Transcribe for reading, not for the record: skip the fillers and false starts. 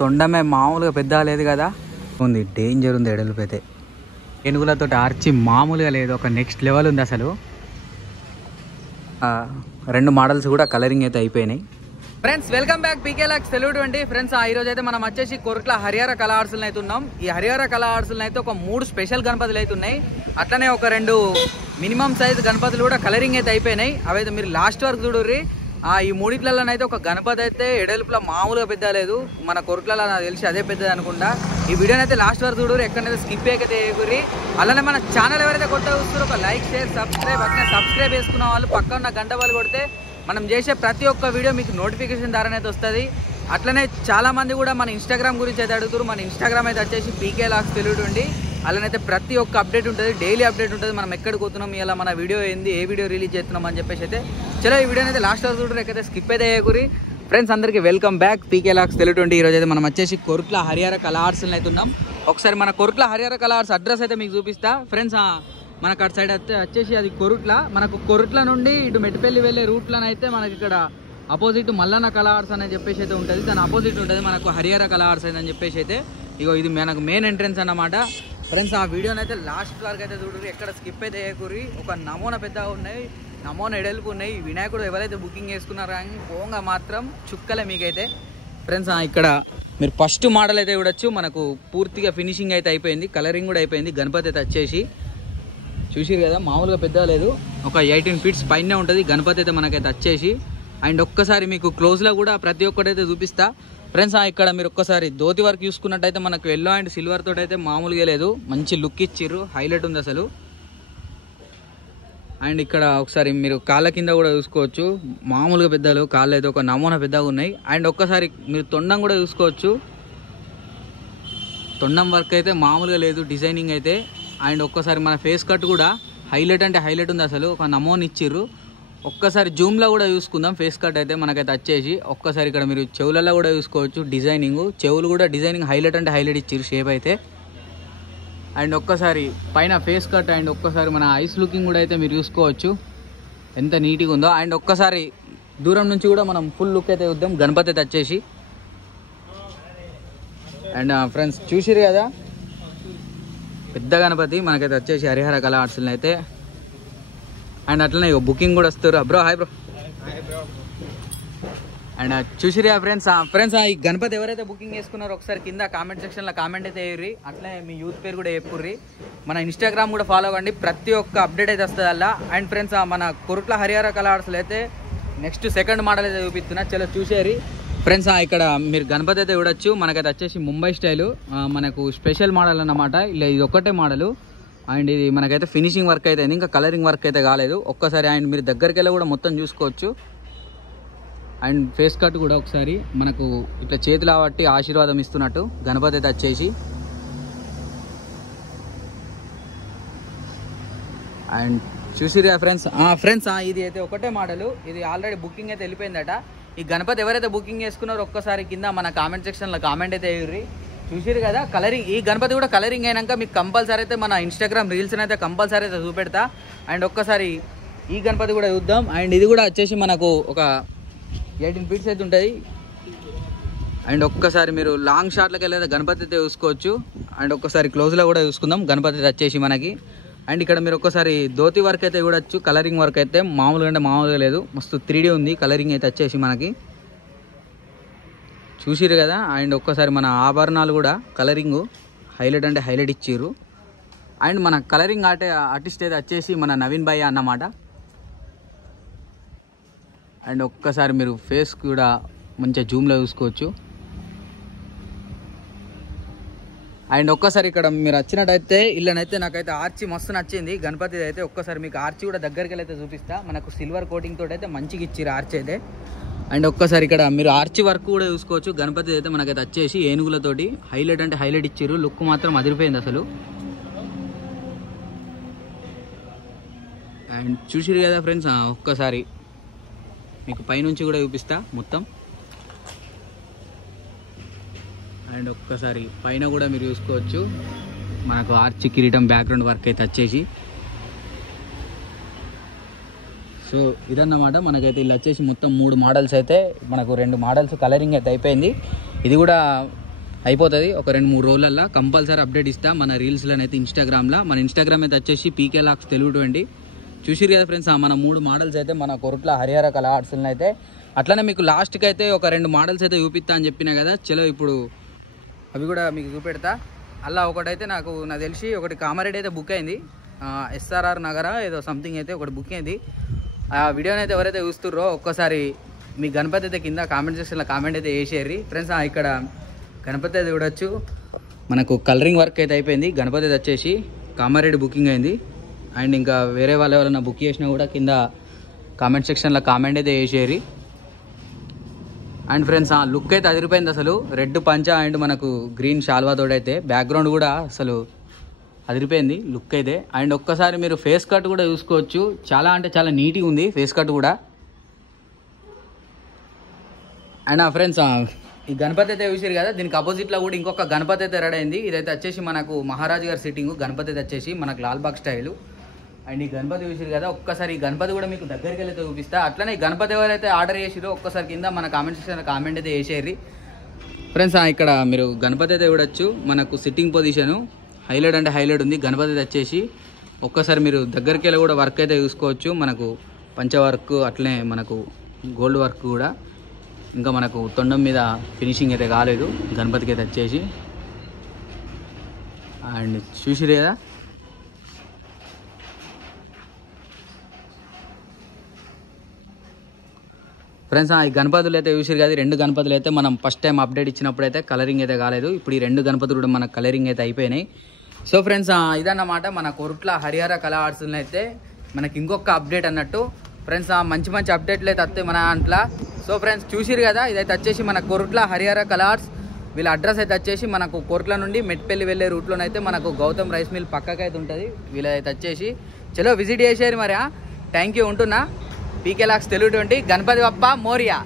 తొండమే మామూలుగా పెద్ద లేదు కదా, ఉంది డేంజర్ ఉంది. ఎడలుపు అయితే ఏనుగులతో ఆర్చి మామూలుగా లేదు, ఒక నెక్స్ట్ లెవెల్ ఉంది అసలు. 2 మోడల్స్ కూడా కలరింగ్ అయితే అయిపోయినాయి. ఫ్రెండ్స్ వెల్కమ్ బ్యాక్ పీకే లాక్స్ సెల్యూట్ అండి. ఫ్రెండ్స్ ఈ రోజు అయితే మనం వచ్చేసి కొరుట్ల హరిహర కళా ఆర్ట్స్లో అయితే ఉన్నాం. ఈ హరిహర కళా ఆర్ట్స్లో అయితే ఒక 3 స్పెషల్ గణపతులు అయితే ఉన్నాయి. అట్లనే ఒక 2 మినిమం సైజ్ గణపతులు కూడా కలరింగ్ అయితే అయిపోయినాయి. అవైతే మీరు లాస్ట్ వరకు చూడుర్రి. ఈ మూడిట్లలోనైతే ఒక గణపతి అయితే ఎడలుపులో మామూలుగా పెద్ద లేదు, మన కొరుట్లలో నాకు తెలిసి అదే పెద్దది అనుకుంటా. ఈ వీడియోని అయితే లాస్ట్ వరకు చూడరు, ఎక్కడైతే స్కిప్ అయితే వేయకుర్రి. అలానే మన ఛానల్ ఎవరైతే కొత్తగా చూస్తారో ఒక లైక్ షేర్ సబ్స్క్రైబ్, అట్లనే సబ్స్క్రైబ్ చేసుకున్న వాళ్ళు పక్కన ఉన్న గంట వాళ్ళు కొడితే మనం చేసే ప్రతి ఒక్క వీడియో మీకు నోటిఫికేషన్ ద్వారా అయితే వస్తుంది. అట్లనే చాలామంది కూడా మన ఇన్స్టాగ్రామ్ గురించి అయితే అడుగుతారు. మన ఇన్స్టాగ్రామ్ అయితే వచ్చేసి పీకే లాక్స్ సెల్యూట్ అండి. అలానైతే ప్రతి ఒక్క అప్డేట్ ఉంటుంది, డైలీ అప్డేట్ ఉంటుంది. మనం ఎక్కడికి పోతున్నాం, ఇలా మన వీడియో ఏంది, ఏ వీడియో రిలీజ్ చేస్తున్నాం అని చెప్పేసి అయితే చలో ఈ వీడియోని అయితే లాస్ట్ వరకు చూడరు, ఎక్కడైతే స్కిప్ అయితే అయ్యకూరి. ఫ్రెండ్స్ అందరికీ వెల్కమ్ బ్యాక్ పీకే లాక్స్ సెల్యూట్ అండి. ఈరోజు అయితే మనం వచ్చేసి కొరుట్ల హరిహర కళా ఆర్ట్స్లో అయితే ఉన్నాం. ఒకసారి మన కొరుట్ల హరిహర కళా ఆర్ట్స్ అడ్రస్ అయితే మీకు చూపిస్తా. ఫ్రెండ్స్ మనకు అటు సైడ్ వచ్చేసి అది కొరుట్ల, మనకు కొరుట్ల నుండి ఇటు మెట్టిపల్లి వెళ్ళే రూట్లను అయితే మనకి ఇక్కడ అపోజిట్ మల్లన్న కళా ఆర్ట్స్ అని చెప్పేసి అయితే ఉంటుంది. దాని అపోజిట్ ఉంటుంది మనకు హరిహర కళా ఆర్ట్స్ అని చెప్పేసి అయితే. ఇగో ఇది మనకు మెయిన్ ఎంట్రెన్స్ అన్నమాట. ఫ్రెండ్స్ ఆ వీడియోని అయితే లాస్ట్ వరకు అయితే చూడరు, ఎక్కడ స్కిప్ అయితే వేయకూరి. ఒక నమూనా పెద్దగా ఉన్నాయి, నమూనా ఎడలుపు ఉన్నాయి. వినాయకుడు ఎవరైతే బుకింగ్ చేసుకున్నారో కానీ పోంగా మాత్రం చుక్కలే మీకైతే. ఫ్రెండ్స్ ఇక్కడ మీరు ఫస్ట్ మోడల్ అయితే చూడొచ్చు, మనకు పూర్తిగా ఫినిషింగ్ అయితే అయిపోయింది, కలరింగ్ కూడా అయిపోయింది. గణపతి అయితే వచ్చేసి చూసిరు కదా, మామూలుగా పెద్ద లేదు, ఒక 18 ఫీట్స్ పైనే ఉంటుంది గణపతి అయితే మనకైతే వచ్చేసి. అండ్ ఒక్కసారి మీకు క్లోజ్లో కూడా ప్రతి ఒక్కటైతే చూపిస్తా. ఫ్రెండ్స్ ఇక్కడ మీరు ఒక్కసారి ధోతి వర్క్ చూసుకున్నట్టయితే మనకు ఎల్లో అండ్ సిల్వర్ తోటి అయితే మామూలుగా లేదు, మంచి లుక్ ఇచ్చిర్రు, హైలైట్ ఉంది అసలు. అండ్ ఇక్కడ ఒకసారి మీరు కాళ్ళ కింద కూడా చూసుకోవచ్చు, మామూలుగా పెద్దలు కాళ్ళు అయితే ఒక నమూనా పెద్దగా ఉన్నాయి. అండ్ ఒక్కసారి మీరు తొండం కూడా చూసుకోవచ్చు, తొండం వర్క్ అయితే మామూలుగా లేదు, డిజైనింగ్ అయితే. అండ్ ఒక్కసారి మన ఫేస్ కట్ కూడా హైలైట్ అంటే హైలైట్ ఉంది అసలు, ఒక నమూనా ఇచ్చిర్రు. ఒక్కసారి జూమ్లో కూడా చూసుకుందాం ఫేస్ కట్ అయితే మనకైతే వచ్చేసి. ఒక్కసారి ఇక్కడ మీరు చెవులలో కూడా చూసుకోవచ్చు డిజైనింగ్, చెవులు కూడా డిజైనింగ్ హైలైట్ అంటే హైలైట్ ఇచ్చిర్రు షేప్ అయితే. అండ్ ఒక్కసారి పైన ఫేస్ కట్ అండ్ ఒక్కసారి మన ఐస్ లుకింగ్ కూడా అయితే మీరు చూసుకోవచ్చు ఎంత నీట్గా ఉందో. అండ్ ఒక్కసారి దూరం నుంచి కూడా మనం ఫుల్ లుక్ అయితే చూద్దాం గణపతి అయితే వచ్చేసి. అండ్ ఫ్రెండ్స్ చూసిరు కదా, పెద్ద గణపతి మనకైతే వచ్చేసి హరిహర కళా ఆర్ట్స్లో అయితే. అండ్ అట్లనే బుకింగ్ కూడా వస్తారు. Bro hi bro. అండ్ చూసిరా ఫ్రెండ్స్ ఈ గణపతి ఎవరైతే బుకింగ్ చేసుకున్నారో ఒకసారి కింద కామెంట్ సెక్షన్లో కామెంట్ అయితే వేయర్రి. అట్లనే మీ యూత్ పేరు కూడా చెప్పుర్రి. మన ఇన్స్టాగ్రామ్ కూడా ఫాలో అవ్వండి, ప్రతి ఒక్క అప్డేట్ అయితే వస్తుంది అలా. అండ్ ఫ్రెండ్స్ మన కొరుట్ల హరిహర కళా ఆర్ట్స్లో అయితే నెక్స్ట్ సెకండ్ మోడల్ అయితే చూపిస్తున్నా, చలో చూసేరి. ఫ్రెండ్స్ ఇక్కడ మీరు గణపతి అయితే చూడొచ్చు, మనకైతే వచ్చేసి ముంబై స్టైలు, మనకు స్పెషల్ మోడల్ అన్నమాట. ఇలా ఇది ఒక్కటే మోడలు. అండ్ ఇది మనకైతే ఫినిషింగ్ వర్క్ అయితే ఇంకా కలరింగ్ వర్క్ అయితే కాలేదు. ఒక్కసారి అండ్ మీరు దగ్గరికి వెళ్ళి కూడా మొత్తం చూసుకోవచ్చు. అండ్ ఫేస్ కట్ కూడా ఒకసారి మనకు ఇట్లా చేతులు బట్టి ఆశీర్వాదం ఇస్తున్నట్టు గణపతి అయితే వచ్చేసి. అండ్ చూసిరా ఫ్రెండ్స్ ఇది అయితే ఒకటే మోడలు, ఇది ఆల్రెడీ బుకింగ్ అయితే వెళ్ళిపోయిందట. ఈ గణపతి ఎవరైతే బుకింగ్ చేసుకున్నారో ఒక్కసారి కింద మన కామెంట్ సెక్షన్లో కామెంట్ అయితే వేయర్రి. చూసిరు కదా కలరింగ్, ఈ గణపతి కూడా కలరింగ్ అయినాక మీకు కంపల్సరీ అయితే మన ఇన్స్టాగ్రామ్ రీల్స్ అయితే కంపల్సరీ అయితే చూపెడతా. అండ్ ఒక్కసారి ఈ గణపతి కూడా చూద్దాం. అండ్ ఇది కూడా వచ్చేసి మనకు ఒక 18 ఫీట్స్ అయితే ఉంటుంది. అండ్ ఒక్కసారి మీరు లాంగ్ షాట్లకి వెళ్ళేది గణపతి అయితే చూసుకోవచ్చు. అండ్ ఒక్కసారి క్లోజ్లో కూడా చూసుకుందాం గణపతి అయితే వచ్చేసి మనకి. అండ్ ఇక్కడ మీరు ఒక్కసారి ధోతి వర్క్ అయితే చూడొచ్చు, కలరింగ్ వర్క్ అయితే మామూలుగా అంటే మామూలుగా లేదు, మస్తు 3D ఉంది కలరింగ్ అయితే వచ్చేసి మనకి. చూసిరు కదా. అండ్ ఒక్కసారి మన ఆభరణాలు కూడా కలరింగ్ హైలైట్ అంటే హైలైట్ ఇచ్చిర్రు. అండ్ మన కలరింగ్ ఆర్టిస్ట్ అయితే వచ్చేసి మన నవీన్ భయ్య అన్నమాట. అండ్ ఒక్కసారి మీరు ఫేస్ కూడా మంచిగా జూమ్లో చూసుకోవచ్చు. అండ్ ఒక్కసారి ఇక్కడ మీరు వచ్చినట్టయితే ఇళ్ళనైతే నాకైతే ఆర్చి మస్తు నచ్చింది గణపతి అయితే. ఒక్కసారి మీకు ఆర్చి కూడా దగ్గరికి వెళ్ళి అయితే చూపిస్తా. మనకు సిల్వర్ కోటింగ్ తోటి అయితే మంచిగా ఇచ్చిర్రు ఆర్చి అయితే. అండ్ ఒక్కసారి ఇక్కడ మీరు ఆర్చి వర్క్ కూడా చూసుకోవచ్చు. గణపతి అయితే మనకైతే వచ్చేసి ఏనుగులతోటి హైలైట్ అంటే హైలైట్ ఇచ్చిర్రు, లుక్ మాత్రం అదిరిపోయింది అసలు. అండ్ చూసిరు కదా ఫ్రెండ్స్, ఒక్కసారి మీకు పైనుంచి కూడా చూపిస్తా మొత్తం. అండ్ ఒక్కసారి పైన కూడా మీరు చూసుకోవచ్చు మనకు ఆర్చి కిరీటం బ్యాక్గ్రౌండ్ వర్క్ అయితే వచ్చేసి. సో ఇదన్నమాట మనకైతే ఇలా వచ్చేసి మొత్తం 3 మోడల్స్ అయితే, మనకు 2 మోడల్స్ కలరింగ్ అయితే అయిపోయింది. ఇది కూడా అయిపోతుంది. ఒక 2-3 రోజులల్లో కంపల్సరీ అప్డేట్ ఇస్తా మన రీల్స్లోనైతే ఇన్స్టాగ్రామ్లో. మన ఇన్స్టాగ్రామ్ అయితే వచ్చేసి పీకే లాక్స్ తెలుగు 20. చూసిరు కదా ఫ్రెండ్స్, మన 3 మోడల్స్ అయితే మన కొరుట్ల హరిహర కళా ఆర్ట్స్లో అయితే. అట్లనే మీకు లాస్ట్కి అయితే ఒక 2 మోడల్స్ అయితే చూపిస్తా అని చెప్పినా కదా. చలో ఇప్పుడు అవి కూడా మీకు చూపెడతా. అలా ఒకటైతే నాకు తెలిసి ఒకటి కామారెడ్డి అయితే బుక్ అయింది, ఎస్ఆర్ఆర్ నగర ఏదో సంథింగ్ అయితే ఒకటి బుక్ అయింది. ఆ వీడియోని అయితే ఎవరైతే చూస్తుర్రో ఒక్కసారి మీ గణపతి అయితే కింద కామెంట్ సెక్షన్లో కామెంట్ అయితే వేసేయండి ఫ్రెండ్స్. ఇక్కడ గణపతి అయితే చూడొచ్చు, మనకు కలరింగ్ వర్క్ అయితే అయిపోయింది. గణపతి అయితే వచ్చేసి కామారెడ్డి బుకింగ్ అయింది. అండ్ ఇంకా వేరే వాళ్ళు ఎవరైనా బుక్ చేసినా కూడా కింద కామెంట్ సెక్షన్లో కామెంట్ అయితే వేసేయండి. అండ్ ఫ్రెండ్స్ లుక్ అయితే అదిరిపోయింది అసలు. రెడ్ పంచా అండ్ మనకు గ్రీన్ షాల్వా తోడైతే బ్యాక్గ్రౌండ్ కూడా అసలు అదిరిపోయింది లుక్ అయితే. అండ్ ఒక్కసారి మీరు ఫేస్ కట్ కూడా చూసుకోవచ్చు, చాలా అంటే చాలా నీట్గా ఉంది ఫేస్ కట్ కూడా. అండ్ ఫ్రెండ్స్ ఈ గణపతి అయితే చూసారు కదా, దీనికి అపోజిట్లో కూడా ఇంకొక గణపతి అయితే రెడీ అయింది. ఇదైతే వచ్చేసి మనకు మహారాజు గారి సిట్టింగ్ గణపతి అయితే వచ్చేసి మనకు లాల్బాగ్ స్టైలు. అండ్ ఈ గణపతి చూసారు కదా, ఒక్కసారి ఈ గణపతి కూడా మీకు దగ్గరికి వెళ్ళి చూపిస్తా. అట్లనే ఈ గణపతి ఎవరైతే ఆర్డర్ చేసిరో ఒక్కసారి కింద మన కామెంట్ సెక్షన్లో కామెంట్ అయితే వేసేయండి ఫ్రెండ్స్. ఇక్కడ మీరు గణపతి అయితే చూడొచ్చు, మనకు సిట్టింగ్ పొజిషను హైలైట్ అంటే హైలైట్ ఉంది. గణపతి అయితే వచ్చేసి ఒక్కసారి మీరు దగ్గరికి వెళ్ళి కూడా వర్క్ అయితే చూసుకోవచ్చు. మనకు పంచ వర్క్ అట్లనే మనకు గోల్డ్ వర్క్ కూడా, ఇంకా మనకు తొండం మీద ఫినిషింగ్ అయితే కాలేదు గణపతికి అయితే వచ్చేసి. అండ్ చూసిరు కదా, ఫ్రెండ్స్ ఈ గణపతులు అయితే చూసిరు కదా, 2 గణపతులు అయితే మనం ఫస్ట్ టైం అప్డేట్ ఇచ్చినప్పుడు అయితే కలరింగ్ అయితే కాలేదు. ఇప్పుడు ఈ 2 గణపతులు కూడా మన కలరింగ్ అయితే అయిపోయినాయి. సో ఫ్రెండ్స్ ఇదన్నమాట మన కొరుట్ల హరిహర కళా ఆర్ట్స్లో అయితే మనకి ఇంకొక అప్డేట్ అన్నట్టు ఫ్రెండ్స్. మంచి మంచి అప్డేట్లు అయితే వస్తాయి మన దాంట్లో. సో ఫ్రెండ్స్ చూసిరు కదా, ఇదైతే వచ్చేసి మన కొరుట్ల హరిహర కళా ఆర్ట్స్. వీళ్ళ అడ్రస్ అయితే వచ్చేసి మనకు కొరుట్ల నుండి మెట్పల్లి వెళ్ళే రూట్లోనైతే మనకు గౌతమ్ రైస్ మిల్ పక్కకి అయితే ఉంటుంది. వీళ్ళైతే వచ్చేసి చలో విజిట్ చేసేది మరి. థ్యాంక్ యూ, ఉంటున్నా. పీకే లాక్స్ తెలుగు 20. గణపతి బప్ప మోరియా.